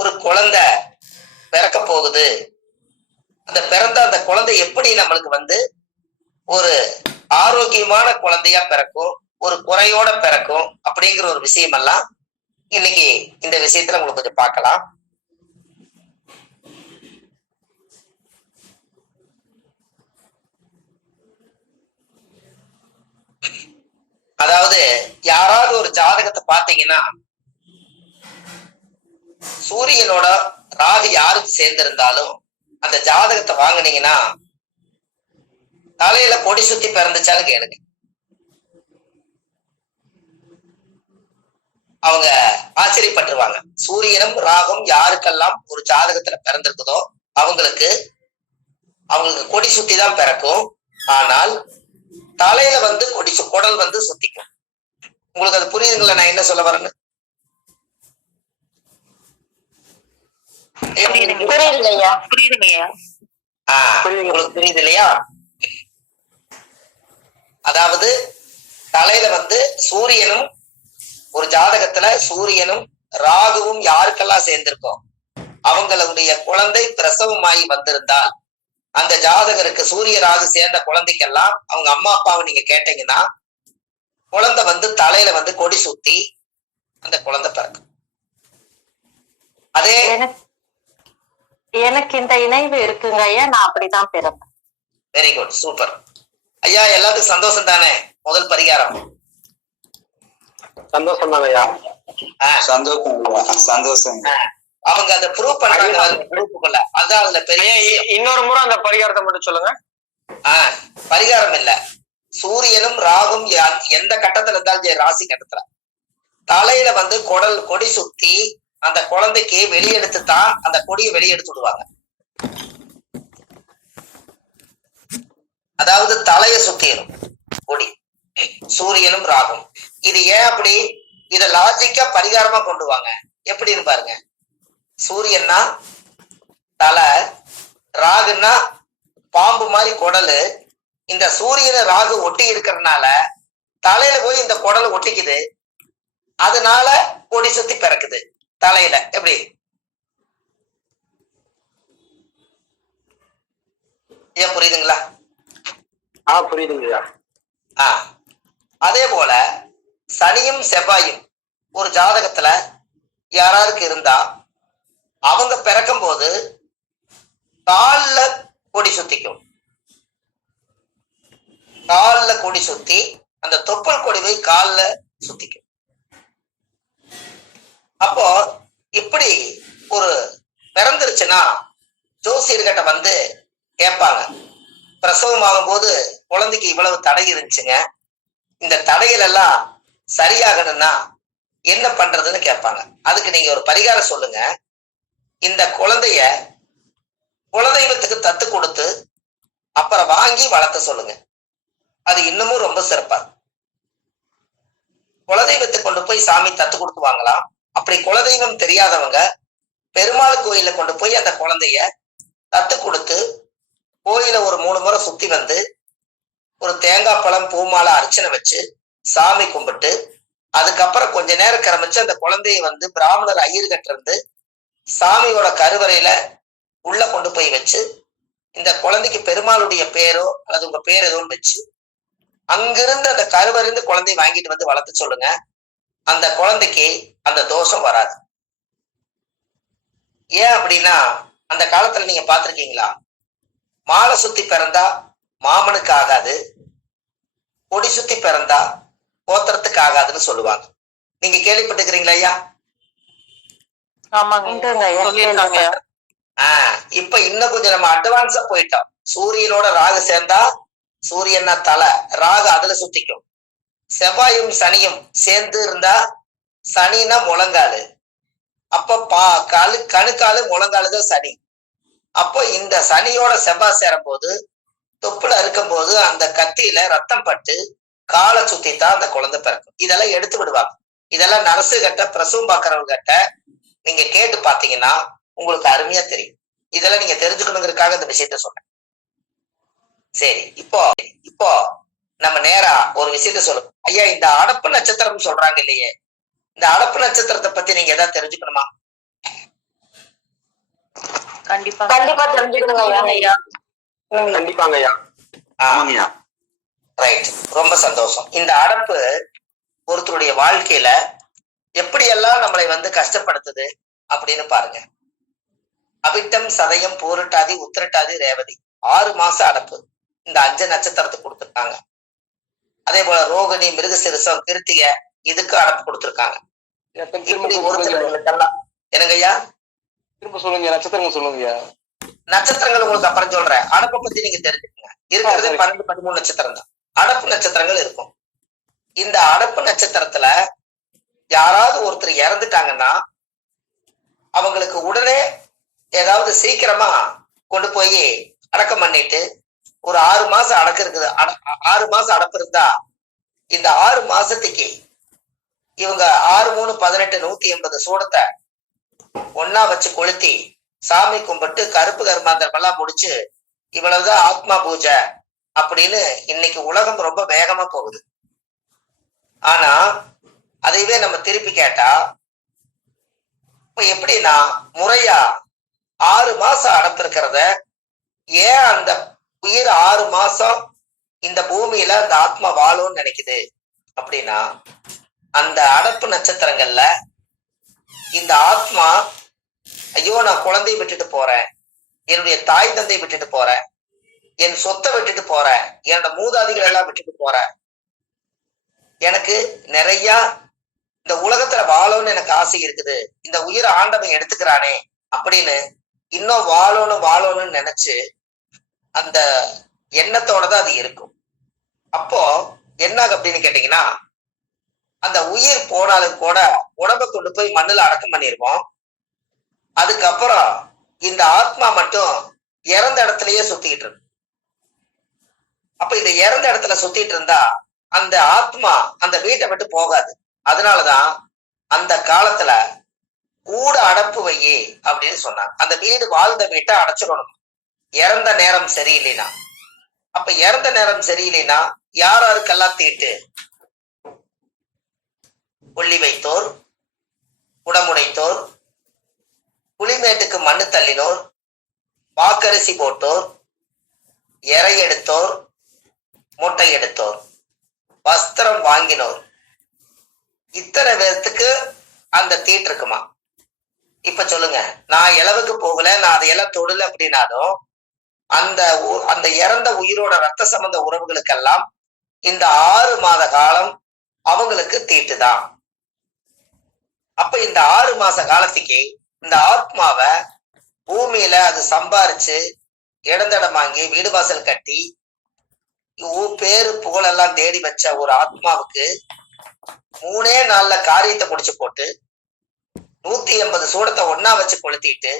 ஒரு குழந்தை பிறக்க போகுது, அந்த பிறந்த அந்த குழந்தை எப்படி நம்மளுக்கு ஒரு ஆரோக்கியமான குழந்தையா பிறக்கும், ஒரு குறையோட பிறக்கும் அப்படிங்கிற ஒரு விஷயம் எல்லாம் இன்னைக்கு இந்த விஷயத்துல உங்களுக்கு கொஞ்சம் பார்க்கலாம். அதாவது யாராவது ஒரு ஜாதகத்தை பார்த்தீங்கன்னா, சூரியனோட ராகு யாருக்கு சேர்ந்திருந்தாலும் அந்த ஜாதகத்தை வாங்குனீங்கன்னா தலையில கொடி சுத்தி பிறந்துச்சான்னு கேளுங்க. அவங்க ஆச்சரியப்பட்டுருவாங்க. சூரியனும் ராகும் யாருக்கெல்லாம் ஒரு ஜாதகத்துல பிறந்திருக்குதோ அவங்களுக்கு கொடி சுத்தி தான் பிறக்கும். ஆனால் தலையில குடல் சுத்திக்கும். உங்களுக்கு அது புரியுதுங்களா நான் என்ன சொல்ல வரேன்னு? உங்களுக்கு புரியுது இல்லையா? அதாவது தலையில சூரியனும் ஒரு ஜாதகத்துல சூரியனும் ராகுவும் யாருக்கெல்லாம் சேர்ந்திருக்கோம் அவங்களுடைய குழந்தை பிரசவமாகி வந்திருந்தால் அந்த ஜாதகருக்கு சூரிய ராகு சேர்ந்த குழந்தைக்கெல்லாம் அவங்க அம்மா அப்பாவை நீங்க கேட்டீங்கன்னா குழந்தை தலையில கொடி சுத்தி அந்த குழந்தை பிறக்கும். அதே எனக்கு இந்த இணைவு இருக்குங்க ஐயா, நான் அப்படிதான் பிறந்தேன். வெரி குட், சூப்பர் ஐயா. எல்லாத்துக்கும் சந்தோஷம் தானே? முதல் பரிகாரம் சந்தோஷம் தான் ஐயா. சந்தோஷம். அவங்க அதை ப்ரூவ் பண்றாங்க குரூப்புக்குள்ள. அதான் அதுல பெரிய இன்னொரு முறை அந்த பரிகாரத்தை மட்டும் சொல்லுங்க. பரிகாரம் இல்ல, சூரியனும் ராகும் எந்த கட்டத்துல இருந்தாலும் ராசி கட்டத்துல தலையில கொடி சுத்தி அந்த குழந்தைக்கு வெளியெடுத்து தான் அந்த கொடியை வெளியெடுத்து விடுவாங்க. அதாவது தலைய சுத்திடும் கொடி, சூரியனும் ராகும். இது ஏன் அப்படி? இத லாஜிக்கா பரிகாரமா கொண்டு வாங்க. எப்படின்னு பாருங்க. சூரியன்னா தலை, ராகுன்னா பாம்பு மாதிரி குடலு. இந்த சூரியனை ராகு ஒட்டி இருக்கிறதுனால தலையில போய் இந்த குடல் ஒட்டிக்குது, அதனால கொடி சுத்தி பிறக்குது தலையில. எப்படி? ஏன் புரியுதுங்களா? புரியுதுங்கய்யா. அதே போல சனியும் செவ்வாயும் ஒரு ஜாதகத்துல யாராருக்கு இருந்தா அவங்க பிறக்கும் போது கால்ல கொடி சுத்திக்கும். கால்ல கொடி சுத்தி அந்த தொப்புள் கொடி போய் கால்ல சுத்திக்கும். அப்போ இப்படி ஒரு பிறந்துருச்சுன்னா ஜோசியர்கிட்ட கேட்பாங்க, பிரசவம் ஆகும் போது குழந்தைக்கு இவ்வளவு தடை இருந்துச்சுங்க, இந்த தடைகள் எல்லாம் சரியாகணும்னா என்ன பண்றதுன்னு கேட்பாங்க. அதுக்கு நீங்க ஒரு பரிகாரம் சொல்லுங்க. இந்த குழந்தைய குலதெய்வத்துக்கு தத்து கொடுத்து அப்புறம் வாங்கி வளர்த்த சொல்லுங்க. அது இன்னமும் ரொம்ப சிறப்பா. குலதெய்வத்தை கொண்டு போய் சாமி தத்து கொடுத்து வாங்கலாம். அப்படி குலதெய்வம் தெரியாதவங்க பெருமாள் கோயில கொண்டு போய் அந்த குழந்தைய தத்து கொடுத்து கோயில ஒரு 3 முறை சுத்தி ஒரு தேங்காய் பழம் பூமாலை அர்ச்சனை வச்சு சாமி கும்பிட்டு அதுக்கப்புறம் கொஞ்ச நேரம் கிளம்பிச்சு அந்த குழந்தைய பிராமணர் ஐயர்கிட்ட இருந்து சாமியோட கருவறையில உள்ள கொண்டு போய் வச்சு இந்த குழந்தைக்கு பெருமாளுடைய பேரோ அல்லது உங்க பேர் எதுவும் வச்சு அங்கிருந்து அந்த கருவறையிருந்து குழந்தைய வாங்கிட்டு வளர்த்து சொல்லுங்க. அந்த குழந்தைக்கு அந்த தோஷம் வராது. ஏன் அப்படின்னா, அந்த காலத்துல நீங்க பார்த்திருக்கீங்களா, மாலை சுத்தி பிறந்தா மாமனுக்கு ஆகாது, கொடி சுத்தி பிறந்தா கோத்திரத்துக்கு ஆகாதுன்னு சொல்லுவாங்க. நீங்க கேள்விப்பட்டுக்கிறீங்களா ஐயா? இப்ப இன்னும் கொஞ்சம் நம்ம அட்வான்ஸா போயிட்டோம். சூரியனோட ராகு சேர்ந்தா சூரியன்னா தலை, ராகு அதுல சுத்திக்கும். செவ்வாயும் சனியும் சேர்ந்து இருந்தா சனினா முழங்காலு, அப்ப கணுக்காலு முழங்காலுதான் சனி. அப்போ இந்த சனியோட செவ்வாய் சேரும் போது தொப்புல இருக்கும் போது அந்த கத்தியில ரத்தம் பட்டு காலை சுத்தித்தான் அந்த குழந்தை பிறக்கும். இதெல்லாம் எடுத்து விடுவாங்க. இதெல்லாம் நர்ஸு கிட்ட பிரசவம் பார்க்கறவங்க கிட்ட நீங்க கேட்டு பாத்தீங்கன்னா உங்களுக்கு அருமையா தெரியும். இதெல்லாம் நீங்க தெரிஞ்சுக்கணுங்கிறதுக்காக இந்த விஷயத்த சொன்னேன். சரி, இப்போ நம்ம நேரா ஒரு விஷயத்த சொல்லுங்க ஐயா. இந்த அடப்பு நட்சத்திரம் சொல்றாங்க இல்லையே, இந்த அடப்பு நட்சத்திரத்தை பத்தி நீங்க ஏதாவது தெரிஞ்சுக்கணுமா? கண்டிப்பா கண்டிப்பா தெரிஞ்சுக்கணுங்க ஐயா. கண்டிப்பாங்க ஐயா. ஆமாங்கய்யா. ரைட், ரொம்ப சந்தோஷம். இந்த அடப்பு ஒருத்தருடைய வாழ்க்கையில எப்படியெல்லாம் நம்மளை வந்து கஷ்டப்படுத்துது அப்படின்னு பாருங்க. அவிட்டம், சதயம், பூரட்டாதி, உத்திரட்டாதி, ரேவதி 6 மாசம் அடப்பு இந்த 5 நட்சத்திரத்துக்கு கொடுத்துருக்காங்க. அதே போல ரோகிணி, மிருகசிருஷம், கிருத்திகை இதுக்கு அடப்பு கொடுத்துருக்காங்க. இப்படி ஒருத்தர்களுக்கெல்லாம் என்னங்கய்யா திரும்ப சொல்லுங்க, நட்சத்திரங்கள் சொல்லுங்க. நட்சத்திரங்கள் உங்களுக்கு அப்புறம் சொல்றேன். அடப்பை பத்தி நீங்க தெரிஞ்சுக்கங்க. இருக்கிறது 12, 13 நட்சத்திரம் தான் அடப்பு நட்சத்திரங்கள் இருக்கும். இந்த அடப்பு நட்சத்திரத்துல யாராவது ஒருத்தர் இறந்துட்டாங்கன்னா அவங்களுக்கு உடனே ஏதாவது சீக்கிரமா கொண்டு போய் அடக்கம் பண்ணிட்டு ஒரு 6 மாசம் அடக்கு இருக்குது. 6 மாசம் அடப்பு இருந்தா இந்த 6 மாசத்துக்கு இவங்க 6, 3, 18, 180 சூடத்தை ஒன்னா வச்சு கொளுத்தி சாமி கும்பிட்டு கருப்பு கர்மாந்தரம் எல்லாம் முடிச்சு இவ்வளவுதான் ஆத்மா பூஜை அப்படின்னு இன்னைக்கு உலகம் ரொம்ப வேகமா போகுது. ஆனா அதையவே நம்ம திருப்பி கேட்டா இப்ப எப்படின்னா முறையா 6 மாசம் அடப்பு இருக்கிறத ஏன் அந்த உயிர் 6 மாசம் இந்த பூமியில அந்த ஆத்மா வாழும்னு நினைக்குது அப்படின்னா அந்த அடப்பு நட்சத்திரங்கள்ல இந்த ஆத்மா ஐயோ நான் குழந்தையை விட்டுட்டு போறேன், என்னுடைய தாய் தந்தை விட்டுட்டு போறேன், என் சொத்தை விட்டுட்டு போறேன், என்னோட மூதாதிகள் எல்லாம் விட்டுட்டு போறேன், எனக்கு நிறைய இந்த உலகத்துல வாழணும்னு எனக்கு ஆசை இருக்குது, இந்த உயிரை ஆண்டவன் எடுத்துக்கிறானே அப்படின்னு இன்னும் வாழணும்னு நினைச்சு அந்த எண்ணத்தோட தான் அது இருக்கும். அப்போ என்ன அப்படின்னு கேட்டீங்கன்னா அந்த உயிர் போனாலும் கூட உடம்பை கொண்டு போய் மண்ணுல அடக்கம் பண்ணிருவோம். அதுக்கப்புறம் இந்த ஆத்மா மட்டும் இறந்த இடத்துலயே சுத்திட்டு இருக்கு. அப்ப இந்த இறந்த இடத்துல சுத்திட்டு இருந்தா அந்த ஆத்மா அந்த வீட்டை விட்டு போகாது. அதனாலதான் அந்த காலத்துல கூட அடப்பு வையே அப்படின்னு சொன்னாங்க. அந்த வீடு வாழ்ந்த வீட்டை அடைச்சிடணும் இறந்த நேரம் சரியில்லைனா. அப்ப இறந்த நேரம் சரியில்லைனா யாருக்கெல்லாம் தீட்டு? கொல்லி வைத்தோர், குடமுடைத்தோர், புலிமேட்டுக்கு மண்ணு தள்ளினோர், வாக்கரிசி போட்டோர், எரை எடுத்தோர், மூட்டை எடுத்தோர், வஸ்திரம் வாங்கினோர், இத்தனை பேர்த்துக்கு அந்த தீட்டு இருக்குமா? இப்ப சொல்லுங்க, நான் இளவுக்கு போகல, நான் அதையெல்லாம் தொடல அப்படின்னாலும் அந்த இறந்த உயிரோட ரத்த சம்பந்த உறவுகளுக்கெல்லாம் இந்த 6 மாத காலம் அவங்களுக்கு தீட்டுதான். அப்ப இந்த 6 மாச காலத்துக்கு இந்த ஆத்மாவை பூமியில அது சம்பாரிச்சு இடந்தடம் வாங்கி வீடு வாசல் கட்டி பேரு புகழெல்லாம் தேடி வச்ச ஒரு ஆத்மாவுக்கு 3 நாள்ல காரியத்தை முடிச்சு போட்டு 180 சூடத்தை ஒன்னா வச்சு கொளுத்திட்டு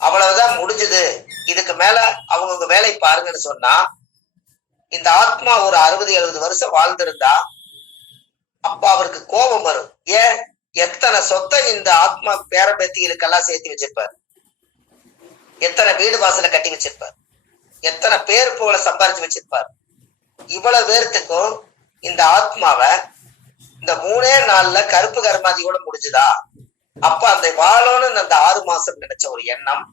அவ்வளவுதான் முடிஞ்சது, இதுக்கு மேல அவங்கவுங்க வேலை பாருங்கன்னு சொன்னா இந்த ஆத்மா ஒரு 60-70 வருஷம் வாழ்ந்திருந்தா அப்ப அவருக்கு கோபம் வரும். ஏன்? எத்தனை சொத்தை இந்த ஆத்மா பேரபேத்திகளுக்கெல்லாம் சேர்த்து வச்சிருப்பார், எத்தனை வீடு வாசலை கட்டி வச்சிருப்பார், எத்தனை பேர் போல சம்பாரிச்சு வச்சிருப்பார். இவ்வளவு பேர்த்துக்கும் இந்த ஆத்மாவை இந்த 3 நாள்ல கருப்பு கர்மாதியோட முடிஞ்சுதா? அப்ப அந்த வாழணும்னு அந்த 6 மாசம் நினைச்ச ஒரு எண்ணம்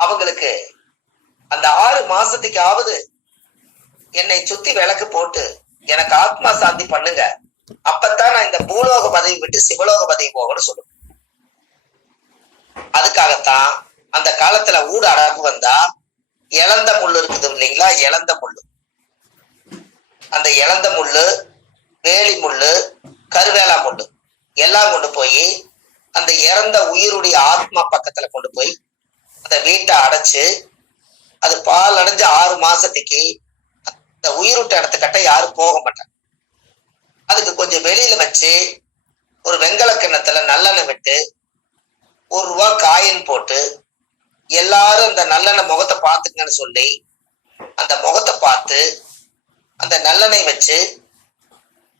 அவங்களுக்கு அந்த 6 மாசத்துக்காவது என்னை சுத்தி விளக்கு போட்டு எனக்கு ஆத்மா சாந்தி பண்ணுங்க, அப்பத்தான் நான் இந்த பூலோக பதவி விட்டு சிவலோக பதவி போகணும்னு சொல்லுவேன். அதுக்காகத்தான் அந்த காலத்துல ஊடு அடப்பு வந்தா இழந்த முள்ளு இருக்குது இல்லைங்களா, இழந்த முள்ளு, அந்த இழந்த முள்ளு, வேலி முள்ளு, கருவேலா முள்ளு எல்லாம் கொண்டு போய் அந்த இறந்த உயிருடைய ஆத்மா பக்கத்துல கொண்டு போய் அந்த வீட்டை அடைச்சு அது பால் அடைஞ்ச 6 மாசத்துக்கு அந்த உயிரோட்ட இடத்துக்கிட்ட யாரும் போக மாட்டாங்க. அதுக்கு கொஞ்சம் வெளியில வச்சு ஒரு வெங்கல கிண்ணத்துல நல்லெண்ணெய் விட்டு 1 ரூபா காயின் போட்டு எல்லாரும் அந்த நல்லெண்ணெய் முகத்தை பார்த்துக்கங்கன்னு சொல்லி அந்த முகத்தை பார்த்து அந்த நல்லெண்ணெய் வச்சு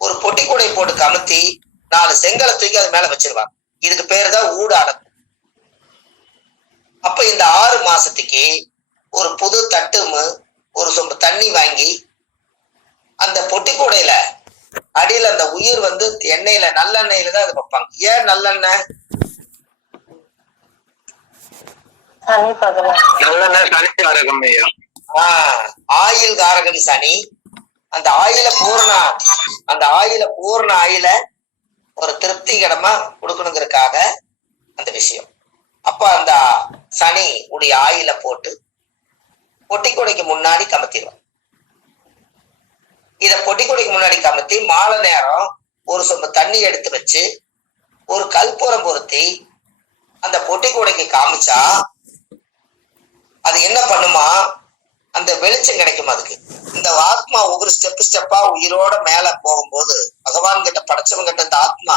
ஒரு பொட்டி கூடை போட்டு கமுத்தி 4 செங்கலை தூக்கி அது மேல வச்சிருவாங்க. இதுக்கு பேரு தான் ஊடு அடப்பு. அப்ப இந்த 6 மாசத்துக்கு ஒரு புது தட்டுமு ஒரு சொம்பு தண்ணி வாங்கி அந்த பொட்டி கூடையில அடியில அந்த உயிர் வந்து எண்ணெயில நல்லெண்ணெயில தான் அது வைப்பாங்க. ஏன் நல்லெண்ணெய்? சனி பகவான். நல்லெண்ணெய் சனி காரகம் ஐயா. ஆயில் காரகன் சனி. அந்த ஆயில பூர்ண ஆயில ஒரு திருப்திகரமா கொடுக்கணுங்கிறதுக்காக அந்த விஷயம். அப்ப அந்த சனி உடைய ஆயில போட்டு பொட்டிக்கொடைக்கு முன்னாடி கமத்திடுவோம். இத பொட்டிக்கொடைக்கு முன்னாடி கமத்தி மாலை நேரம் ஒரு சொம்பு தண்ணி எடுத்து வச்சு ஒரு கற்பூரம் பொருத்தி அந்த பொட்டிக்கொடைக்கு காமிச்சா அது என்ன பண்ணுமா, அந்த வெளிச்சம் கிடைக்கும் அதுக்கு. இந்த ஆத்மா ஒவ்வொரு ஸ்டெப்பா உயிரோட மேல போகும்போது, பகவான் கிட்ட படைச்சவங்க கிட்ட இந்த ஆத்மா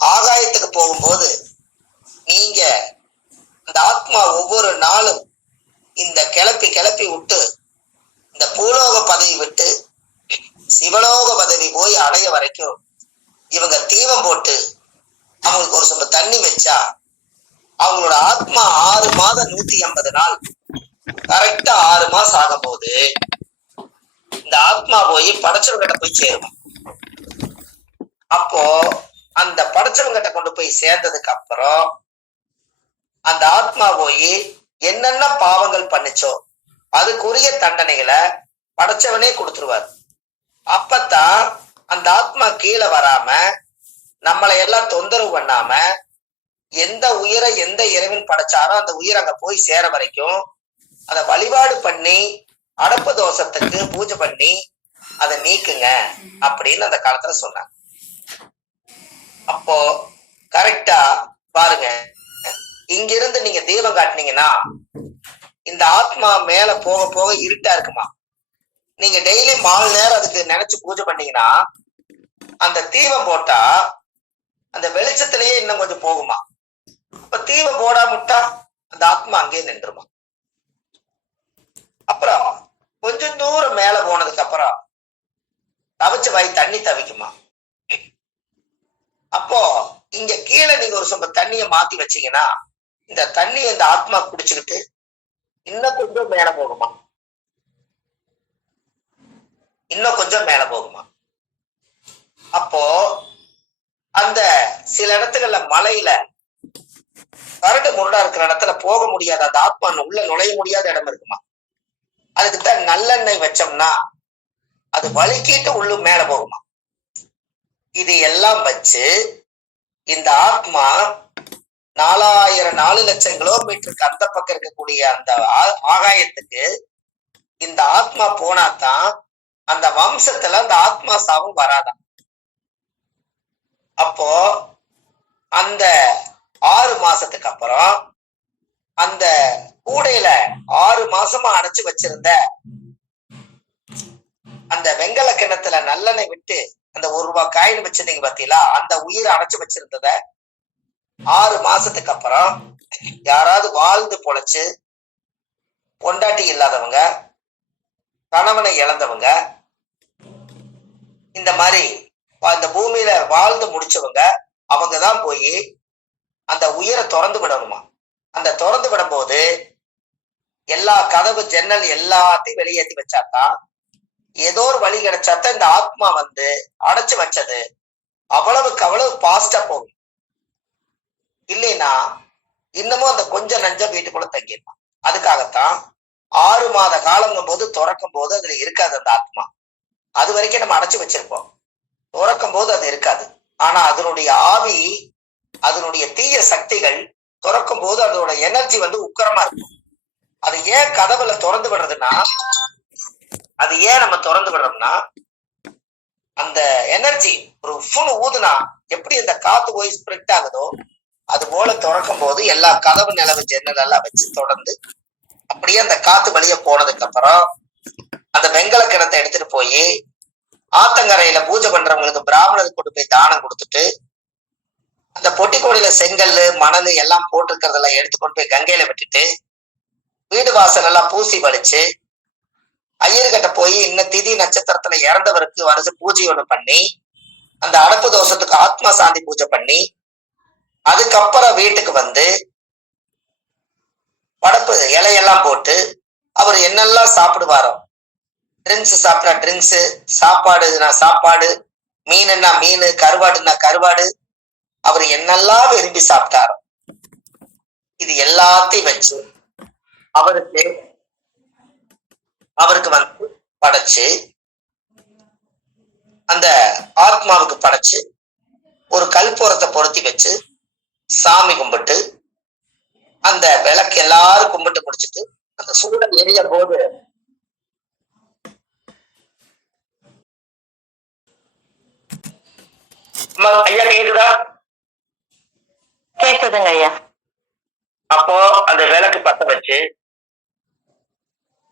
ஆகாயத்துக்கு போகும்போது, நீங்க அந்த ஆத்மா ஒவ்வொரு நாளும் இந்த கிளப்பி விட்டு இந்த பூலோக பதவி விட்டு சிவலோக பதவி போய் அடைய வரைக்கும் இவங்க தீபம் போட்டு அவங்களுக்கு ஒரு சொம்ப தண்ணி வச்சா அவங்களோட ஆத்மா 6 மாதம் 180 நாள் கரெக்டா 6 மாசம் ஆகும் போது இந்த ஆத்மா போய் படைச்சவங்கிட்ட போய் சேரும். அப்போ அந்த படைச்சவங்கிட்ட கொண்டு போய் சேர்ந்ததுக்கு அப்புறம் அந்த ஆத்மா போய் என்னென்ன பாவங்கள் பண்ணுச்சோ அதுக்குரிய தண்டனைகளை படைச்சவனே கொடுத்துருவார். அப்பத்தான் அந்த ஆத்மா கீழே வராம நம்மளை எல்லாம் தொந்தரவு பண்ணாம எந்த உயிரை எந்த இறைவன் படைச்சாரோ அந்த உயிர் அங்க போய் சேர வரைக்கும் அதை வழிபாடு பண்ணி அடப்பு தோஷத்துக்கு பூஜை பண்ணி அதை நீக்குங்க அப்படின்னு அந்த காலத்துல சொன்னாங்க. அப்போ கரெக்டா பாருங்க, இங்கிருந்து நீங்க தீபம் காட்டினீங்கன்னா இந்த ஆத்மா மேல போக போக இருட்டா இருக்குமா. நீங்க டெய்லி 4 நேரம் அதுக்கு நினைச்சு பூஜை பண்ணீங்கன்னா அந்த தீபம் போட்டா அந்த வெளிச்சத்திலேயே இன்னும் கொஞ்சம் போகுமா. அப்ப தீபம் போடாமட்டா அந்த ஆத்மா அங்கேயே நின்றுமா. அப்புறம் கொஞ்சம் தூரம் மேல போனதுக்கு அப்புறம் தவிச்ச வாய் தண்ணி தவிக்குமா. அப்போ இங்க கீழே நீங்க ஒரு சொம்ப தண்ணிய மாத்தி வச்சீங்கன்னா இந்த தண்ணியை இந்த ஆத்மா குடிச்சுக்கிட்டு இன்னும் கொஞ்சம் மேல போகுமா, இன்னும் கொஞ்சம் மேல போகுமா. அப்போ அந்த சில இடத்துகள்ல மலையில கரடு முரடா இருக்கிற இடத்துல போக முடியாத அந்த ஆத்மா உள்ள நுழைய முடியாத இடம் இருக்குமா. அதுக்குத்தான் நல்லெண்ணெய் வச்சோம்னா அது வலிக்கிட்டு உள்ளு மேல போகுமா. இது எல்லாம் வச்சு இந்த ஆத்மா 4 லட்சம் கிலோமீட்டருக்கு அந்த பக்கம் இருக்கக்கூடிய அந்த ஆகாயத்துக்கு இந்த ஆத்மா போனாதான் அந்த வம்சத்துல அந்த ஆத்மா சாவும் வராதான். அப்போ அந்த 6 மாசத்துக்கு அப்புறம் அந்த கூடையில 6 மாசமா அடைச்சு வச்சிருந்த அந்த வெங்கல கிணத்துல நல்லெண்ணெய் விட்டு அந்த 1 ரூபாய் காயின் வச்சிருந்தீங்க பாத்தீங்களா, அந்த உயிரை அடைச்சு வச்சிருந்தத 6 மாசத்துக்கு அப்புறம் யாராவது வாழ்ந்து பொழைச்சு பொண்டாட்டி இல்லாதவங்க, கணவனை இழந்தவங்க, இந்த மாதிரி இந்த பூமியில வாழ்ந்து முடிச்சவங்க அவங்கதான் போய் அந்த உயிரை திறந்து விடணுமா. அந்த திறந்து விடும்போது எல்லா கதவு ஜன்னல் எல்லாத்தையும் வெளியேற்றி வச்சாதான் ஏதோ ஒரு வழி கிடைச்சாத்தான் இந்த ஆத்மா வந்து அடைச்சு வச்சது அவ்வளவுக்கு அவ்வளவு பாஸ்டா போகும். இல்லைன்னா இன்னமும் அந்த கொஞ்சம் நஞ்சம் வீட்டுக்குள்ள தங்கிடலாம். அதுக்காகத்தான் 6 மாத காலங்கும் போது திறக்கும் போது அதுல இருக்காது அந்த ஆத்மா. அது வரைக்கும் நம்ம அடைச்சு வச்சிருப்போம். திறக்கும் போது அது இருக்காது. ஆனா அதனுடைய ஆவி, அதனுடைய தீய சக்திகள் திறக்கும் போது அதோட எனர்ஜி வந்து உக்கரமா இருக்கும். அது ஏன் கதவுல திறந்து விடுறதுன்னா, அது ஏன் நம்ம திறந்து விடுறோம்னா, அந்த எனர்ஜி ஒரு ஃபுல் ஊதுனா எப்படி அந்த காத்து போய் ஸ்ப்ரெட் ஆகுதோ அது போல திறக்கும் போது எல்லா கதவு நிலவு ஜன்னல் எல்லாம் வச்சு தொடர்ந்து அப்படியே அந்த காத்து வழிய போனதுக்கு அப்புறம் அந்த வெங்கல கிணத்தை எடுத்துட்டு போய் ஆத்தங்கரையில பூஜை பண்றவங்களுக்கு பிராமணருக்கு கொண்டு போய் தானம் கொடுத்துட்டு அந்த பொட்டிக்கோடியில செங்கல் மணல் எல்லாம் போட்டிருக்கிறதெல்லாம் எடுத்துக்கொண்டு போய் கங்கையில விட்டுட்டு வீடு வாசல் எல்லாம் பூசி வலிச்சு ஐயர்கிட்ட போய் இன்னும் திதி நட்சத்திரத்துல இறந்தவருக்கு வருஷ பூஜை ஒண்ணு பண்ணி அந்த அடப்பு தோஷத்துக்கு ஆத்மா சாந்தி பூஜை பண்ணி அதுக்கப்புறம் வீட்டுக்கு வந்து படப்பு இலையெல்லாம் போட்டு அவர் என்னெல்லாம் சாப்பிடுவாரோ, ட்ரிங்க்ஸ் சாப்பிட்டா ட்ரிங்க்ஸ், சாப்பாடுனா சாப்பாடு, மீனுன்னா மீன், கருவாடுன்னா கருவாடு, அவர் என்னெல்லாம் விரும்பி சாப்பிட்டாரோ இது எல்லாத்தையும் வச்சு அவருக்கு அவருக்கு வந்து படைச்சு, அந்த ஆத்மாவுக்கு படைச்சு ஒரு கல்பூரத்தை பொருத்தி வச்சு சாமி கும்பிட்டு, அந்த விளக்கு எல்லாரும் கும்பிட்டு முடிச்சுட்டு அந்த சூடம் எரிய போது ஐயா கேக்குதா? கேக்குதுங்க ஐயா. அப்போ அந்த விளக்கு பத்த வச்சு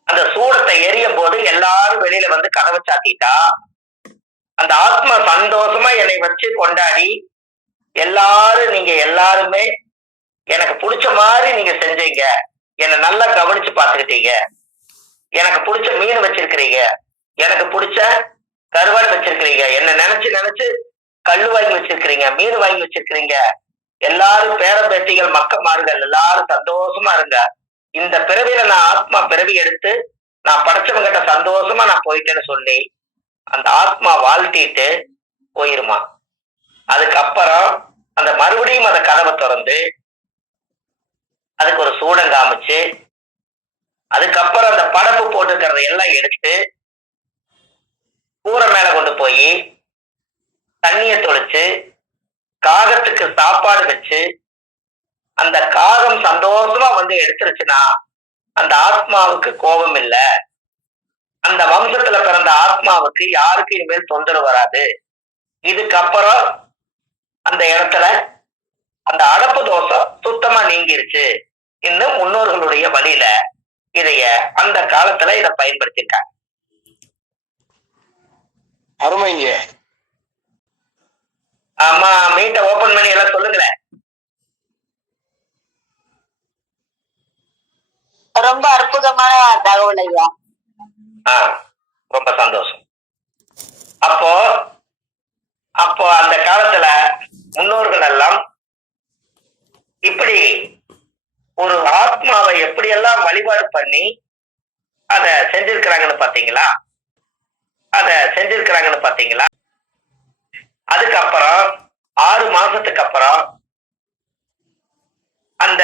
அந்த சூடத்தை எரியும் போது எல்லாரும் வெளியில வந்து கதவை சாத்திட்டா, அந்த ஆத்மா சந்தோஷமா என்னை வச்சு கொண்டாடி, எல்லாரும் நீங்க எல்லாருமே எனக்கு பிடிச்ச மாதிரி நீங்க செஞ்சீங்க, என்னை நல்லா கவனிச்சு பார்த்துக்கிட்டீங்க, எனக்கு பிடிச்ச மீன் வச்சிருக்கிறீங்க, எனக்கு பிடிச்ச கருவாடு வச்சிருக்கிறீங்க, என்ன நினைச்சு நினைச்சு கல்லு வாங்கி வச்சிருக்கிறீங்க, மீன் வாங்கி வச்சிருக்கிறீங்க, எல்லாரும் பேர பேட்டிகள் மக்கமார்கள் எல்லாரும் சந்தோஷமா இருங்க, இந்த பிறவியில நான் ஆத்மா பிறவி எடுத்து நான் படைச்சவங்கிட்ட சந்தோஷமா நான் போயிட்டேன்னு சொல்லி அந்த ஆத்மா வாழ்த்திட்டு போயிருமா. அதுக்கப்புறம் அந்த மறுபடியும் அந்த கதவை திறந்து அதுக்கு ஒரு சூடம் காமிச்சு, அதுக்கப்புறம் அந்த படப்பு போட்டுக்கிறத எல்லாம் எடுத்து கூரை மேல கொண்டு போய் தண்ணிய தொளிச்சு காகத்துக்கு சாப்பாடு வச்சு, அந்த காகம் சந்தோஷமா வந்து எடுத்துருச்சுன்னா அந்த ஆத்மாவுக்கு கோபம் இல்லை, அந்த வம்சத்துல பிறந்த ஆத்மாவுக்கு யாருக்கு இனிமேல் தொந்தரவு வராது, இதுக்கப்புறம் அந்த இடத்துல அந்த அடப்பு தோஷம் சுத்தமா நீங்கிருச்சு. இன்னும் முன்னோர்களுடைய வழியில இதைய அந்த காலத்துல இதை பயன்படுத்திருக்காங்க. அருமைங்க. ஆமா, மீட்டை ஓபன் பண்ணி எல்லாம் சொல்லுங்களேன். ரொம்ப அற்புதமான தகவல் ஐயா. ரொம்ப சந்தோஷம். அப்போ அப்போ அந்த காலத்துல முன்னோர்கள் எல்லாம் இப்படி ஒரு ஆத்மாவை எப்படியெல்லாம் வழிபாடு பண்ணி அத செஞ்சிருக்கிறாங்கன்னு பாத்தீங்களா? அதுக்கப்புறம் 6 மாசத்துக்கு அப்புறம் அந்த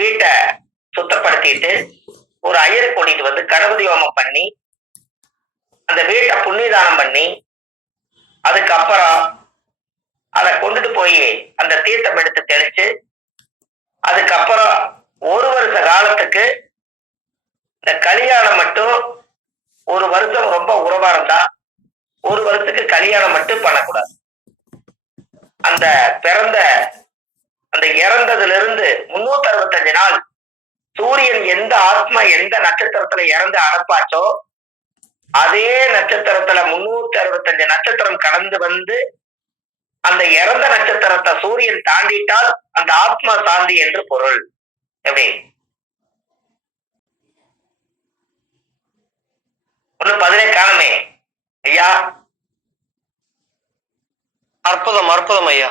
வீட்டை சுத்தப்படுத்திட்டு ஒரு ஐயரை கூட்டிட்டு வந்து கணபதி ஹோமம் பண்ணி அந்த வீட்டை புண்ணியதானம் பண்ணி, அதுக்கப்புறம் அதை கொண்டுட்டு போய் அந்த தீர்த்தம் எடுத்து தெளிச்சு, அதுக்கப்புறம் 1 வருஷ காலத்துக்கு இந்த கல்யாணம் மட்டும், 1 வருஷம் ரொம்ப உறவா இருந்தா 1 வருஷத்துக்கு கல்யாணம் மட்டும் பண்ணக்கூடாது. அந்த பிறந்த அந்த இறந்ததுல இருந்து 365 நாள் சூரியன் எந்த ஆத்மா எந்த நட்சத்திரத்துல இறந்து அடப்பாச்சோ அதே நட்சத்திரத்துல 365 நட்சத்திரம் கடந்து வந்து அந்த இறந்த நட்சத்திரத்தை சூரியன் தாண்டிட்டால் அந்த ஆத்மா சாந்தி என்று பொருள். எப்படி? ஒண்ணு பதிலே காணுமே ஐயா. அற்புதம் அற்புதம் ஐயா.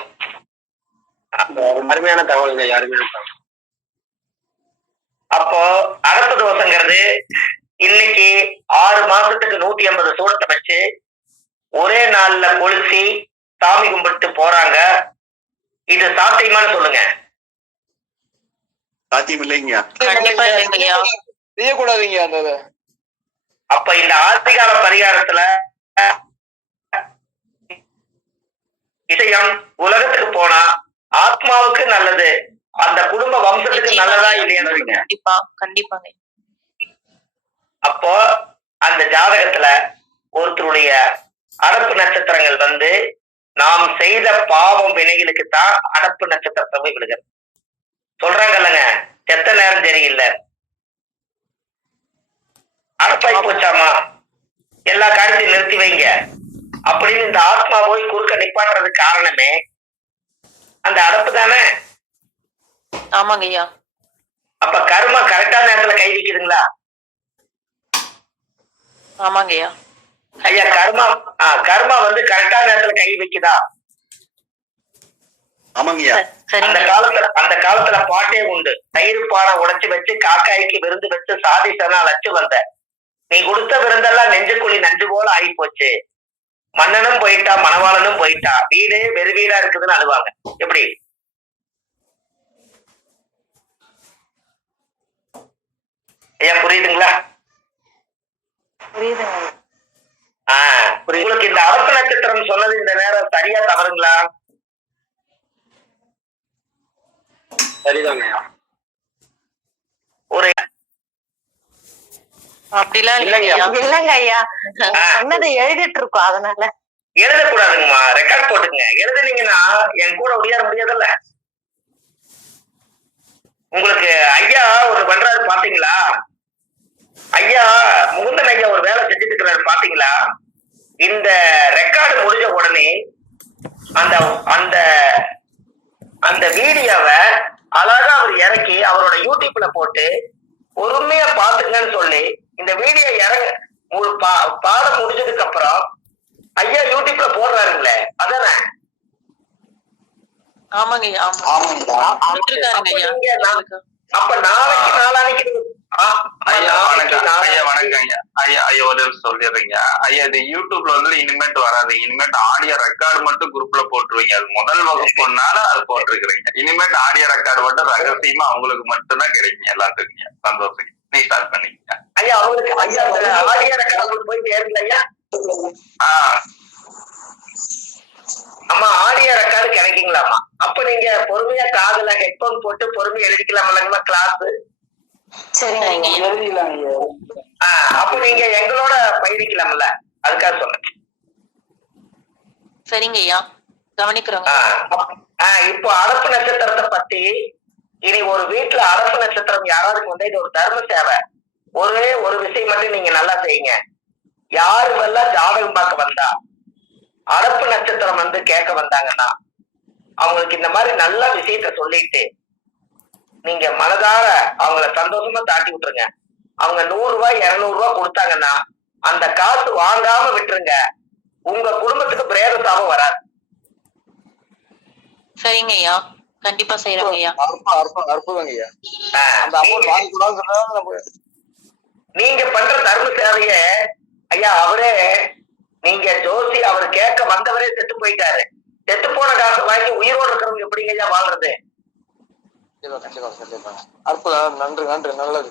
அருமையான தகவலுங்க ஐயா, அருமையான தகவல். அப்போ அடப்பு தோசைங்கிறது இன்னைக்கு 6 மாசத்துக்கு 180 சூடத்தை வச்சு ஒரே நாள்ல கொளுத்தி சாமி கும்பிட்டு போறாங்க. இது சாத்தியமானு சொல்லுங்க? சாத்தியம் இல்லைங்க. கண்டிப்பா இல்லைங்கய்யா. செய்யக்கூடாதுங்க அந்த. அப்ப இந்த ஆதிகால பரிகாரத்துல விஷயம் உலகத்துக்கு போனா ஆத்மாவுக்கு நல்லது, அந்த குடும்ப வம்சத்துக்கு நல்லதா இல்லையான்னு. கண்டிப்பா கண்டிப்பாங்க. அப்போ அந்த ஜாதகத்துல ஒருத்தருடைய அடப்பு நட்சத்திரங்கள் வந்து நாம் செய்த பாவம் வினைகளுக்கு தான் அடப்பு நட்சத்திரத்தை போய் விழுகிறது. சொல்றாங்கல்லங்க, செத்த நேரம் சரியில்லை, அடப்பாய் போச்சாமா, எல்லா காரியத்தையும் நிறுத்தி வைங்க அப்படின்னு இந்த ஆத்மா போய் குறுக்க நிப்பாட்டுறதுக்கு காரணமே அந்த அடப்பு தானே. ஆமாங்க ஐயா. அப்ப கர்மா கரெக்டான நேரத்துல கை வைக்குதுங்களா? ஆமாங்க ஐயா. ஐயா, கர்மா வந்து கரெக்டான நேரத்துல கை வைக்குதா? ஆமாங்கய்யா. அந்த காலத்துல பாட்டே உண்டு. தயிர் பானை உடைச்சு வச்சு காக்காய்க்கு விருந்து வச்சு சாதிசனா லச்சு வந்த, நீ கொடுத்த விருந்தெல்லாம் நெஞ்சுக்குழி நஞ்சு போல ஆகி போச்சு, மன்னனும் போயிட்டா மணவாளனும் போயிட்டா, வீடே வெறு வீடா இருக்குதுன்னு அழுவாங்க. எப்படி? புரியுதுங்களா? புரியுதுங்க. உங்களுக்கு இந்த அரச நட்சத்திரம் சொன்னது இந்த நேரம் சரியா தவறுங்களா? சரிதாங்கய்யா. ஒரு அப்படிலாம் இல்லைங்க. இல்லைங்க இல்லங்க ஐயா, சொன்னதை எழுதிட்டு இருக்கோம் அதனால. எழுதக்கூடாதுங்கம்மா, ரெக்கார்ட் போட்டுங்க. எழுதுனீங்கன்னா என் கூட ஒடியார முடியாதுல்ல. உங்களுக்கு ஐயா ஒரு பண்றாரு பாத்தீங்களா? ஐயா முகுந்தன் ஐயா ஒரு வேலை செஞ்சுட்டு இருக்கிறாரு பாத்தீங்களா? இந்த ரெக்கார்டு முடிஞ்ச உடனே அந்த அந்த அந்த வீடியோவை அழகா அவர் இறக்கி அவரோட யூடியூப்ல போட்டு பொறுமையா பாத்துங்கன்னு சொல்லி இந்த வீடியோ ஒரு பாடம் முடிஞ்சதுக்கு அப்புறம் ஐயா யூடியூப்ல போடுறாருங்களே, அதானே? ஆமாங்க ஐயா. கொடுத்திருக்காருங்க ஐயா. அப்ப நாளைக்கு நாளானைக்கு ஐயா வணக்கம் ஐயா. வணக்கம் ஐயா. ஐயா ஐயா ஒரு நிமிஷம் சொல்லிடுறீங்க ஐயா. இது யூடியூப்ல வந்து இனிமேட்டு வராது. இனிமேட்டு ஆடியோ ரெக்கார்டு மட்டும் குரூப்ல போட்டுருவீங்க. அது முதல் வகுப்புனால அது போட்டிருக்கிறீங்க. இனிமேட்டு ஆடியோ ரெக்கார்டு மட்டும் ரகசியமா அவங்களுக்கு மட்டும்தான் கிடைக்கும். எல்லாத்துக்கும் சந்தோஷம். நீ ஸ்டார்ட் பண்ணிக்கங்க ஐயா. அவங்களுக்கு ஐயா ஆடியோ ரெக்கார்டு போய் சேருங்க ஐயா. அம்மா ஆடியோ ரெக்கார்டு கிடைக்குங்களாமா? அப்ப நீங்க பொறுமையா காதுல ஹெட்போன் போட்டு பொறுமையா எழுதிக்கலாம் இல்லைங்கம்மா கிளாஸ்? சரிங்க ஐயா. அப்ப நீங்க எங்களோட பயணிக்கலாம்ல, அதுக்காக சொன்னேன். சரிங்க ஐயா, கவனிக்கிறோங்க. இப்போ அடப்பு நட்சத்திரத்தை பத்தி இனி ஒரு வீட்டுல அடப்பு நட்சத்திரம் யாராவது வந்து இது ஒரு தர்ம சேவை. ஒரே ஒரு விஷயம் மட்டும் நீங்க நல்லா செய்யுங்க. யாருவெல்லாம் ஜாதகம் பார்க்க வந்தா அடப்பு நட்சத்திரம் வந்து கேட்க வந்தாங்கன்னா அவங்களுக்கு இந்த மாதிரி நல்ல விஷயத்த சொல்லிட்டு நீங்க மனதார அவங்கள சந்தோஷமா தாட்டி விட்டுருங்க. அவங்க 100 ரூபாய் 200 ரூபாய் கொடுத்தாங்கன்னா அந்த காசு வாங்காம விட்டுருங்க. உங்க குடும்பத்துக்கு பிரேத சாபம் வராது. சரிங்க ஐயா, கண்டிப்பா செய்யறோங்க ஐயா. அற்புதங்க ஐயா. நீங்க பண்ற தர்ம சேவைய ஐயா அவரே நீங்க ஜோசி அவர் கேட்க வந்தவரே செத்து போயிட்டாரு. செத்து போன காசு வாங்கி உயிரோடு இருக்கிறவங்க எப்படிங்க ஐயா வாழ்றது? அற்புதம். நன்றி நன்றி. நல்லது.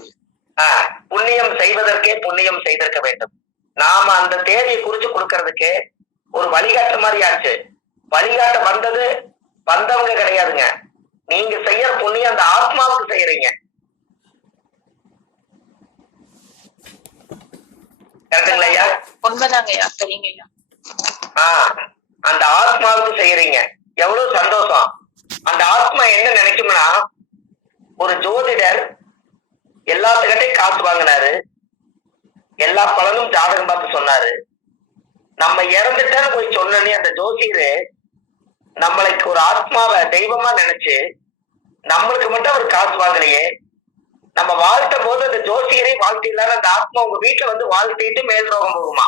புண்ணியம் செய்வதற்கே புண்ணியம் செய்திருக்க வேண்டும். நாம அந்த தேதியை குறிச்சு கொடுக்கறதுக்கு ஒரு வழிகாட்டு மாதிரி ஆச்சு. வழிகாட்ட வந்தவங்க கிடையாதுங்க. நீங்க செய்யற புண்ணியம் அந்த ஆத்மாவுக்கு செய்யறீங்க. கரெக்டுங்களா ஐயா? உண்மைதாங்க ஐயா. சரிங்க ஐயா. அந்த ஆத்மாவுக்கு செய்யறீங்க. எவ்வளவு சந்தோஷம். அந்த ஆத்மா என்ன நினைக்கும்னா, ஒரு ஜோதிடர் எல்லாத்துக்கிட்டையும் காசு வாங்கினாரு, எல்லா பலனும் ஜாதகம் பார்த்து சொன்னாரு. நம்ம இறந்துட்டேன்னு போய் சொன்னே அந்த ஜோசியரு நம்மளுக்கு ஒரு ஆத்மாவை தெய்வமா நினைச்சு நம்மளுக்கு மட்டும் அவர் காசு வாங்கலையே. நம்ம வாழ்த்த போது அந்த ஜோசியரை வாழ்த்திடலான்னு அந்த ஆத்மா உங்க வீட்டுல வந்து வாழ்த்திட்டு மேல் ரோகம் போகுமா?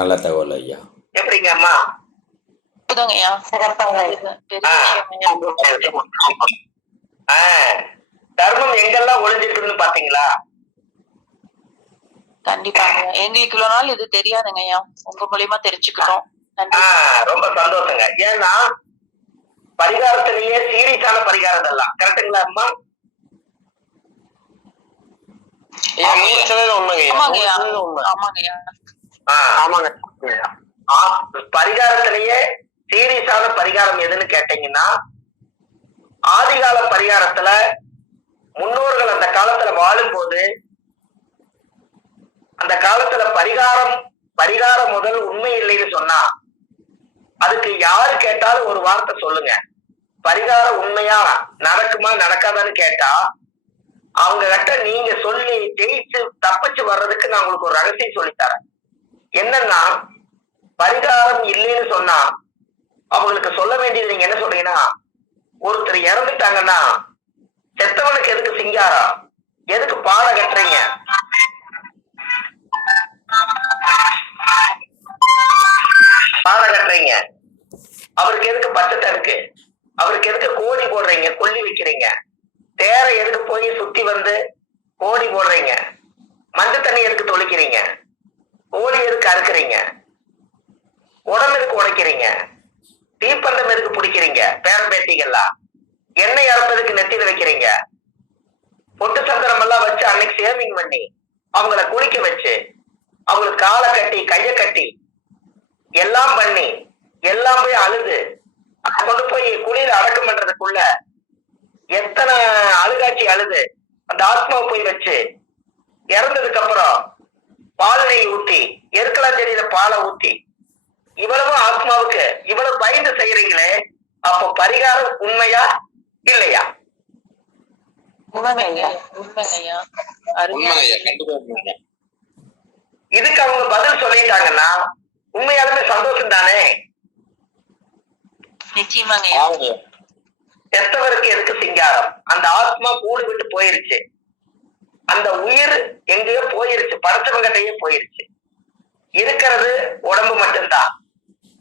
நல்ல தகவல் ஐயா. எப்படிங்க அம்மா? ஐயா. தர்மம் எங்கெல்லாம் ஒளிஞ்சிருக்குன்னு பாத்தீங்களா? கண்டிப்பாங்க. எங்களுக்கு இவ்வளவு நாள் இது தெரியாதுங்க ஐயா. உங்க மூலியமா தெரிஞ்சுக்கிட்டோம். ரொம்ப சந்தோஷங்க. ஏன்னா பரிகாரத்திலேயே சீரியஸான பரிகாரம் எல்லாம் கரெக்டுங்களா அம்மா? பரிகாரத்திலேயே சீரியஸான பரிகாரம் எதுன்னு கேட்டீங்கன்னா, ஆதிகால பரிகாரத்துல முன்னோர்கள் அந்த காலத்துல வாழும்போது அந்த காலத்துல பரிகாரம் முதல் உண்மை இல்லைன்னு சொன்னா அதுக்கு யாரு கேட்டாலும் ஒரு வார்த்தை சொல்லுங்க. பரிகாரம் உண்மையா நடக்குமா நடக்காதான்னு கேட்டா அவங்க கிட்ட நீங்க சொல்லி ஜெயிச்சு தப்பிச்சு வர்றதுக்கு நான் உங்களுக்கு ஒரு ரகசியம் சொல்லித்தரேன். என்னன்னா, பரிகாரம் இல்லைன்னு சொன்னா அவங்களுக்கு சொல்ல வேண்டியது நீங்க என்ன சொல்றீங்கன்னா, ஒருத்தர் இறந்துட்டாங்கன்னா செத்தவனுக்கு எதுக்கு சிங்காரம், எதுக்கு பாடம் கட்டுறீங்க? பாடம் கட்டுறீங்க. அவருக்கு எதுக்கு பச்சை இருக்கு, அவருக்கு எதுக்கு கோடி போடுறீங்க, கொல்லி வைக்கிறீங்க? தேரை எதுக்கு போய் சுத்தி வந்து கோடி போடுறீங்க? மஞ்சள் தண்ணி எதுக்கு தொளிக்கிறீங்க? கோடி எதுக்கு அறுக்கிறீங்க? உடம்பு எதுக்கு உடைக்கிறீங்க? தீப்பந்தம் எதுக்கு பிடிக்கிறீங்க? பேரம்பேட்டிகள்லாம் எண்ணெய் அரைப்பதுக்கு நெத்தியில வைக்கிறீங்க. பொட்டு சந்திரம் எல்லாம் வச்சு அன்னைக்கு சேவிங் பண்ணி அவங்கள குளிக்க வச்சு அவங்களுக்கு காலை கட்டி கைய கட்டி எல்லாம் பண்ணி எல்லாம் போய் அழுது கொண்டு போய் குளியில அடக்கம் பண்றதுக்குள்ள எத்தனை அழுகாட்சி அழுது அந்த ஆத்மாவை போய் வச்சு இறந்ததுக்கு அப்புறம் பால் நெய் ஊத்தி எருக்கலாஞ்செடியில பாலை ஊத்தி இவ்வளவு ஆத்மாவுக்கு இவ்வளவு பயந்து செய்யறீங்களே, அப்போ பரிகாரம் உண்மையா இல்லையா? இதுக்கு அவங்க பதில் சொல்லிட்டாங்கன்னா உண்மையாலுமே சந்தோஷம் தானே. நிச்சயமாங்க. செத்தவருக்கு எதுக்கு சிங்காரம்? அந்த ஆத்மா கூடு விட்டு போயிருச்சு, அந்த உயிர் எங்கேயோ போயிருச்சு, படைச்சவங்கிட்டயே போயிருச்சு. இருக்கிறது உடம்பு மட்டும்தான்.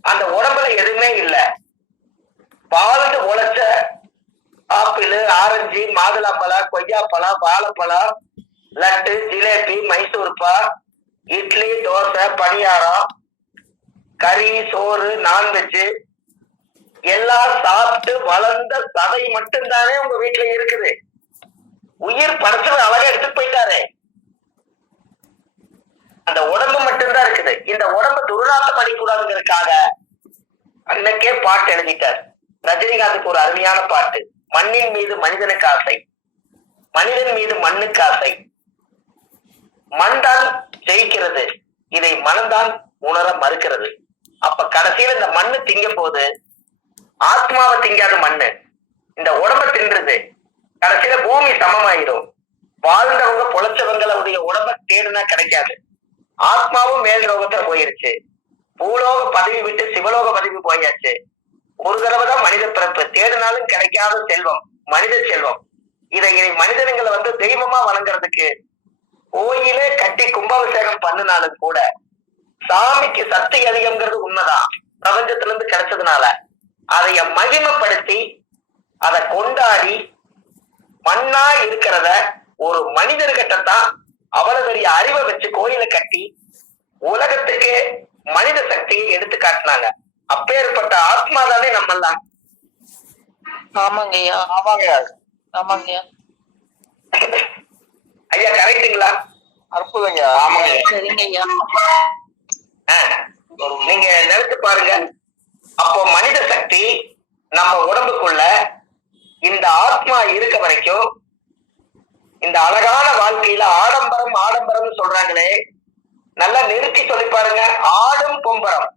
அந்த உடம்புல எதுவுமே இல்லை. வாழ்ந்து உழைச்ச ஆப்பிள், ஆரஞ்சு, மாதுளம்பழம், கொய்யாப்பழம், வாழைப்பழம், லட்டு, ஜிலேபி, மைசூர்பா, இட்லி, தோசை, பணியாரம், கறி, சோறு, நான்வெஜ் எல்லாம் சாப்பிட்டு வளர்ந்த சதை மட்டும்தானே உங்க வீட்டுல இருக்குது. உயிர் படைச்சவர் அழகா எடுத்துட்டு போயிட்டாரு. அந்த உடம்பு மட்டும்தான் இருக்குது. இந்த உடம்பு துர்நாற்றம் அடிக்கூடாதுங்கிறதுக்காக அன்னைக்கே பாட்டு எழுதிட்டார். ரஜினிகாந்துக்கு ஒரு அருமையான பாட்டு, மண்ணின் மீது மனிதனுக்கு ஆசை, மனிதன் மீது மண்ணுக்கு ஆசை. மண் தான் ஜெயிக்கிறது, இதை மனம்தான் உணர மறுக்கிறது. அப்ப கடைசியில இந்த மண்ணு திங்க போது ஆத்மாவை திங்காது மண்ணு, இந்த உடம்ப தின்றுது. கடைசியில பூமி சமமாயிடும். வாழ்ந்தவங்க பொழைச்சவங்களுடைய உடம்ப தேடுனா கிடைக்காது. ஆத்மாவும் மேல் லோகத்துல போயிருச்சு. பூலோக பதவி விட்டு சிவலோக பதவி போயாச்சு. ஒரு தடவை தான் மனித பிறப்பு, தேடினாலும் கிடைக்காத செல்வம் மனித செல்வம். இதை மனிதனுங்களை தெய்வமா வணங்குறதுக்கு கோயிலே கட்டி கும்பாபிஷேகம் பண்ணினாலும் கூட சாமிக்கு சக்தி அதிகம்ங்கிறது உண்மைதான். பிரபஞ்சத்துல இருந்து கிடைச்சதுனால அதைய மகிமைப்படுத்தி அதை கொண்டாடி மண்ணா இருக்கிறத ஒரு மனிதர்கிட்டத்தான் அவ்வளவு பெரிய அறிவை வச்சு கோயிலை கட்டி உலகத்துக்கு மனித சக்தியை எடுத்து காட்டினாங்க. அப்பேற்பட்ட ஆத்மா தானே நம்மெல்லாம். ஆமாங்கய்யா. ஆமாங்கய்யா. ஐயா கரெக்டுங்களா? அற்புதங்க. ஆமாங்க. சரிங்கய்யா. நீங்க நினைச்சு பாருங்க. அப்போ மனித சக்தி நம்ம உடம்புக்குள்ள இந்த ஆத்மா இருக்க வரைக்கும் இந்த அழகான வாழ்க்கையில ஆடம்பரம் ஆடம்பரம் சொல்றாங்களே, நல்லா நிறுத்தி சொல்லி பாருங்க. ஆடும் பொம்பரம்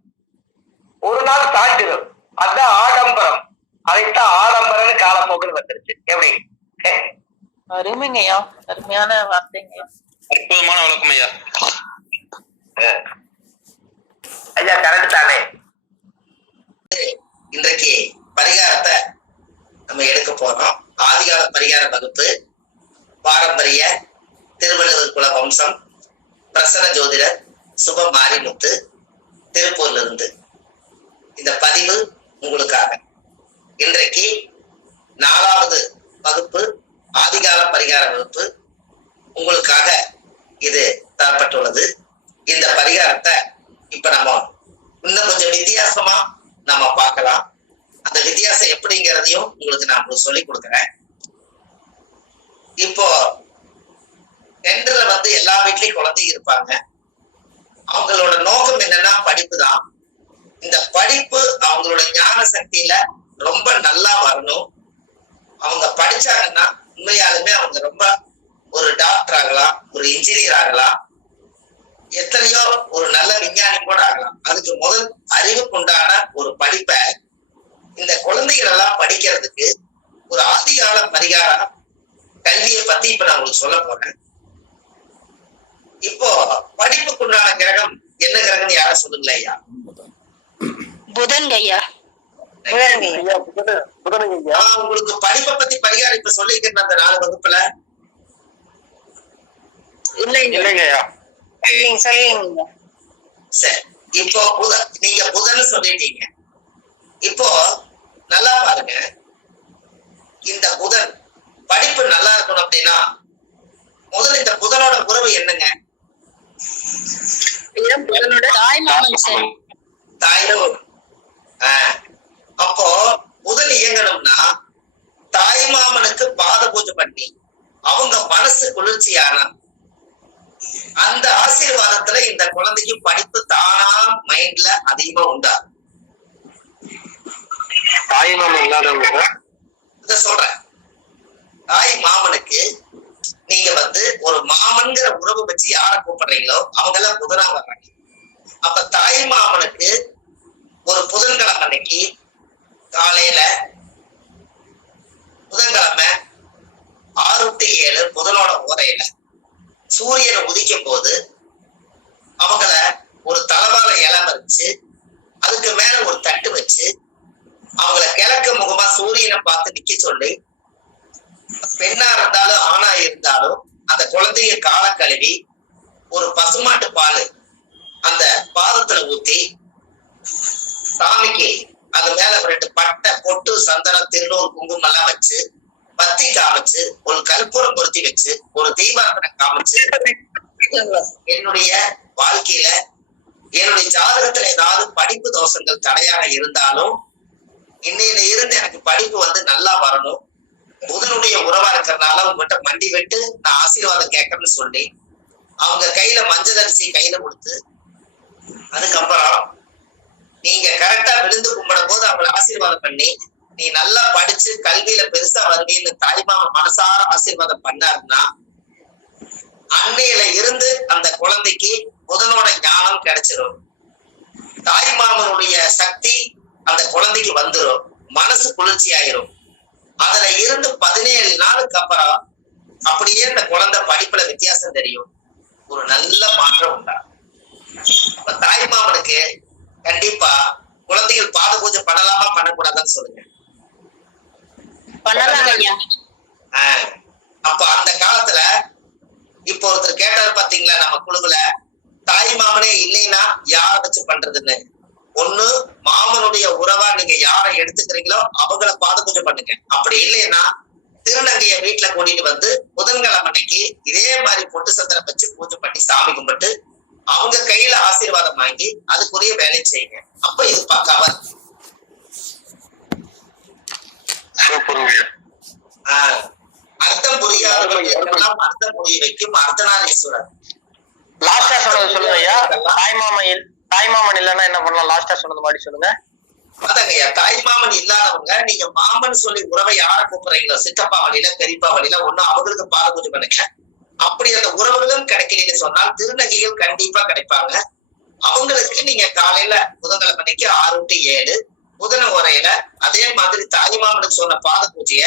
ஒரு நாள் தாண்டிடும், அதான் ஆடம்பரம். அதைத்தான் ஆடம்பரம்னு காலப்போக்குன்னு வந்துருச்சு. எப்படி? அருமைங்கய்யா, அருமையான வார்த்தைங்கய்யா, அற்புதமான வழக்கம் ஐயா. ஐயா கரெக்ட் தானே? இன்றைக்கு பரிகாரத்தை நம்ம எடுக்க போறோம். ஆதிகால பரிகார வகுப்பு, பாரம்பரிய திருவள்ளுவர் குல வம்சம், பிரசன்ன ஜோதிடர் சுப மாரிமுத்து, திருப்பூர்ல இருந்து இந்த பதிவு உங்களுக்காக. இன்றைக்கு 4வது வகுப்பு, ஆதிகால பரிகார வகுப்பு உங்களுக்காக இது தரப்பட்டுள்ளது. இந்த பரிகாரத்தை இப்ப நம்ம இன்னும் கொஞ்சம் வித்தியாசமா நம்ம பார்க்கலாம். அந்த வித்தியாசம் எப்படிங்கிறதையும் உங்களுக்கு நான் சொல்லி கொடுக்குறேன். இப்போ டெண்டர்ல எல்லா வீட்லயும் குழந்தை இருப்பாங்க. அவங்களோட நோக்கம் என்னன்னா படிப்பு தான். இந்த படிப்பு அவங்களோட ஞான சக்தியில ரொம்ப நல்லா வரணும். அவங்க படிச்சாங்கன்னா உண்மையாலுமே அவங்க ரொம்ப ஒரு டாக்டர் ஆகலாம், ஒரு இன்ஜினியர் ஆகலாம், எத்தனையோ ஒரு நல்ல விஞ்ஞானி கூட ஆகலாம். அதுக்கு முதல் அறிவுக்குண்டான ஒரு படிப்பை இந்த குழந்தைகள் எல்லாம் படிக்கிறதுக்கு ஒரு ஆதிகால பரிகார கல்வியை பத்தி இப்ப நான் உங்களுக்கு சொல்ல போறேன். இப்போ படிப்புக்குண்டான கிரகம் என்ன கிரகம்னு யாரும் சொல்லுங்களேன் ஐயா? புதன் ஐயா. உங்களுக்கு படிப்பை பத்தி பரிகாரம் இப்ப சொல்லிக்கிறேன் அந்த 4 வகுப்புல. சரி, இப்போ நீங்க புதன் சொல்லிட்டீங்க. இப்போ நல்லா பாருங்க, இந்த புதன் படிப்பு நல்லா இருக்கணும் அப்படின்னா முதல்ல இந்த புதனோட உறவு என்னங்க? புதனோட தாய். அப்போ புதன் இயங்கணும்னா தாய் மனசு குளிர்ச்சியான அந்த ஆசீர்வாதத்துல இந்த குழந்தைக்கு படிப்பு தானா மைண்ட்ல அதிகமா உண்டாகும். தாய் மாமன் இல்லாதவங்க இத சொல்றேன். தாய் மாமனுக்கு நீங்க ஒரு மாமன்கிற உறவு வச்சு யார கூப்பிடுறீங்களோ அவங்க எல்லாம் புதனா வர்றாங்க. அப்ப தாய் மாமனுக்கு ஒரு புதன்கிழமை அன்னைக்கு காலையில புதன்கிழமை 6 to 7 புதனோட உரையில சூரியன் உதிக்கும் போது அவங்கள ஒரு தலவாழ இலை வச்சு அதுக்கு மேல ஒரு தட்டு வச்சு அவங்கள கிழக்கு முகமா சூரியனை பார்த்து நிக்க சொல்லி, பெண்ணா இருந்தாலும் ஆணா இருந்தாலும் அந்த குழந்தைய கால கழுவி ஒரு பசுமாட்டு பால் அந்த பாதத்துல ஊத்தி சாமிக்கு அது மேல 2 பட்டை பொட்டு சந்தனம் திருநூறு குங்குமம் எல்லாம் வச்சு பத்தி காமிச்சு ஒரு கற்பூரம் பொருத்தி வச்சு ஒரு தீபாரதனை காமிச்சு, என்னுடைய வாழ்க்கையில என்னுடைய ஜாதகத்துல ஏதாவது படிப்பு தோஷங்கள் தடையாக இருந்தாலும் இன்னையில இருந்து எனக்கு படிப்பு நல்லா வரணும், புதனுடைய உறவா இருக்கிறதுனால உங்ககிட்ட மண்டி விட்டு நான் ஆசீர்வாதம் கேட்கறேன்னு சொல்லி அவங்க கையில மஞ்சள் அரிசி கையில கொடுத்து, அதுக்கப்புறம் நீங்க கரெக்டா விழுந்து கும்பிடும் போது அவங்களை ஆசீர்வாதம் பண்ணி, நீ நல்லா படிச்சு கல்வியில பெருசா வருவீன்னு தாய்மாம மனசார ஆசீர்வாதம் பண்ணாருன்னா அன்னையில இருந்து அந்த குழந்தைக்கு புதனோட ஞானம் கிடைச்சிரும். தாய்மாமனுடைய சக்தி அந்த குழந்தைக்கு வந்துரும், மனசு குளிர்ச்சி ஆயிரும். அதுல இருந்து 17 நாளுக்கு அப்புறம் அப்படியே இந்த குழந்தை படிப்புல வித்தியாசம் தெரியும், ஒரு நல்ல மாற்றம் உண்டாகும். அப்ப தாய்மாமனுக்கு கண்டிப்பா குழந்தைகள் பாத பூஜை பண்ணலாமா பண்ணக்கூடாதுன்னு சொல்லுங்க. அப்ப அந்த காலத்துல இப்ப ஒருத்தர் கேட்டாரு பாத்தீங்களா நம்ம குழுவுல, தாய் மாமனே இல்லைன்னா யார வச்சு பண்றதுன்னு. ஒண்ணு மாமனுடைய உறவா நீங்க யாரை எடுத்துக்கிறீங்களோ அவங்கள பாத பூஜை பண்ணுங்க. அப்படி இல்லைன்னா திருநங்கைய வீட்டுல கூட்டிட்டு புதன்கிழமை அன்னைக்கு இதே மாதிரி பொட்டு சந்தனம் வச்சு பூஜை பண்ணி சாமி கும்பிட்டு அவங்க கையில ஆசீர்வாதம் வாங்கி அதுக்குரிய வேலை செய்யுங்க. அப்ப இது பக்காவா இருக்கு. அர்த்தம் புரியாதவர்களுக்கெல்லாம் அர்த்தம் புரிய வைக்கும் அர்த்தநாரீஸ்வரர். லாஸ்டா சொன்னது சொல்லுங்க ஐயா. தாய்மாமன் இல்லன்னா என்ன பண்ணலாம்? லாஸ்டா சொன்னது மாதிரி சொல்லுங்க. அதாங்கய்யா, தாய்மாமன் இல்லாதவங்க நீங்க மாமன் சொல்லி உறவை யார கூப்பிடுறீங்களோ, சித்தப்பா வழியில பெரியப்பா வழியில ஒண்ணும் அவங்களுக்கு பாத பூஜை பண்ணுங்க. அப்படி அந்த உறவுகளும் கிடைக்கலன்னு சொன்னால் திருநங்கைகள் கண்டிப்பா கிடைப்பாங்க. அவங்களுக்கு நீங்க காலையில புதன்கிழமை அன்னைக்கு 6 to 7 புதன உரையில அதே மாதிரி தாய்மாமனுக்கு சொன்ன பாத பூஜைய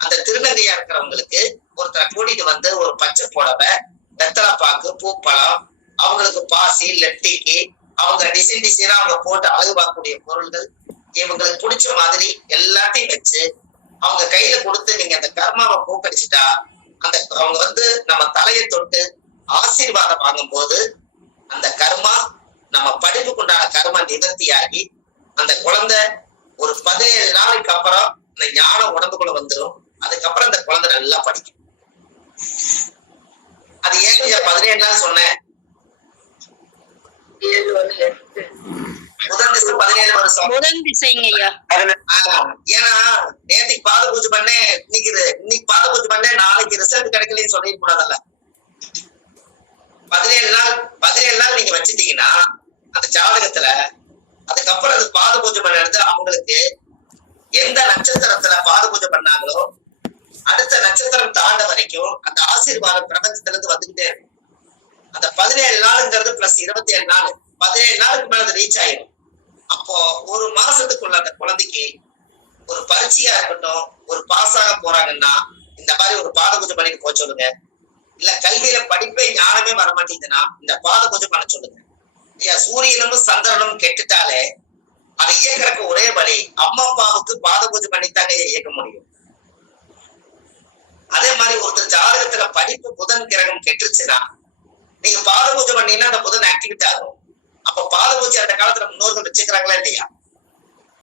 அந்த திருநங்கையா இருக்கிறவங்களுக்கு ஒருத்தரை கூட்டிட்டு ஒரு பச்சை புடவை, வெத்தலை பாக்கு, பூப்பழம், அவங்களுக்கு பாசி, லெப்டிக்கு, அவங்க டிசைனா அவங்க போட்டு அழகு பார்க்கக்கூடிய பொருள்கள் இவங்களுக்கு பிடிச்ச மாதிரி எல்லாத்தையும் வச்சு அவங்க கையில கொடுத்து நீங்க அந்த கர்மாவை போக்கடிச்சுட்டா அந்த அவங்க நம்ம தலையை தொட்டு ஆசீர்வாதம் வாங்கும் போது அந்த கர்மா நம்ம படிப்புக்குண்டான கர்மா நிவர்த்தியாகி அந்த குழந்தை ஒரு 17 நாளைக்கு அப்புறம் இந்த ஞானம் உடம்புக்குள்ள வந்துடும். அதுக்கப்புறம் அந்த குழந்தை நல்லா படிக்கும். அது ஏன் 17 நாள் சொன்னேன்? முதல் திசை 17 வருஷம். ஏன்னா நேற்றுக்கு பாத பூஜை பண்ணேன், இன்னைக்கு பாத பூஜை பண்ணேன், நாளைக்கு ரிசல்ட் கிடைக்கலன்னு சொல்லிட்டு கூடாதல்ல. 17 நாள் நீங்க வச்சுட்டீங்கன்னா அந்த ஜாதகத்துல அதுக்கப்புறம் அது பாத பூஜை பண்ண எடுத்து அவங்களுக்கு எந்த நட்சத்திரத்துல பாத பூஜை பண்ணாங்களோ அடுத்த நட்சத்திரம் தாண்ட வரைக்கும் அந்த ஆசீர்வாதம் பிரபஞ்சத்துல இருந்து வந்துகிட்டே இருக்கும். அந்த 17 நாளுங்கிறது பிளஸ் 27 நாள், 17 நாளுக்கு மேல அது ரீச் ஆயிடும். அப்போ ஒரு மாசத்துக்குள்ள அந்த குழந்தைக்கு ஒரு பரீட்சையா இருக்கட்டும், ஒரு பாஸ் ஆக போறாங்கன்னா இந்த மாதிரி ஒரு பாத பூஜை பண்ணிட்டு போக சொல்லுங்க. இல்ல கல்வியில படிப்பே ஞானமே வரமாட்டேங்குதுன்னா இந்த பாத பூஜை பண்ண சொல்லுங்க. சூரியனும் சந்திரனும் கெட்டுட்டாலே அதை இயக்கிறதுக்கு ஒரே வழி அம்மா அப்பாவுக்கு பாத பூஜை பண்ணித்தாங்க இயக்க முடியும். அதே மாதிரி ஒருத்தர் ஜாதகத்துல படிப்பு புதன் கிரகம் கெட்டுச்சுன்னா நீங்க பாத பூஜை பண்ணீங்கன்னா அந்த புதன் ஆக்டிவிட்டி ஆகும். அப்ப பாத பூஜை அந்த காலத்துல முன்னோர்கள் வச்சுக்கிறாங்களா இல்லையா?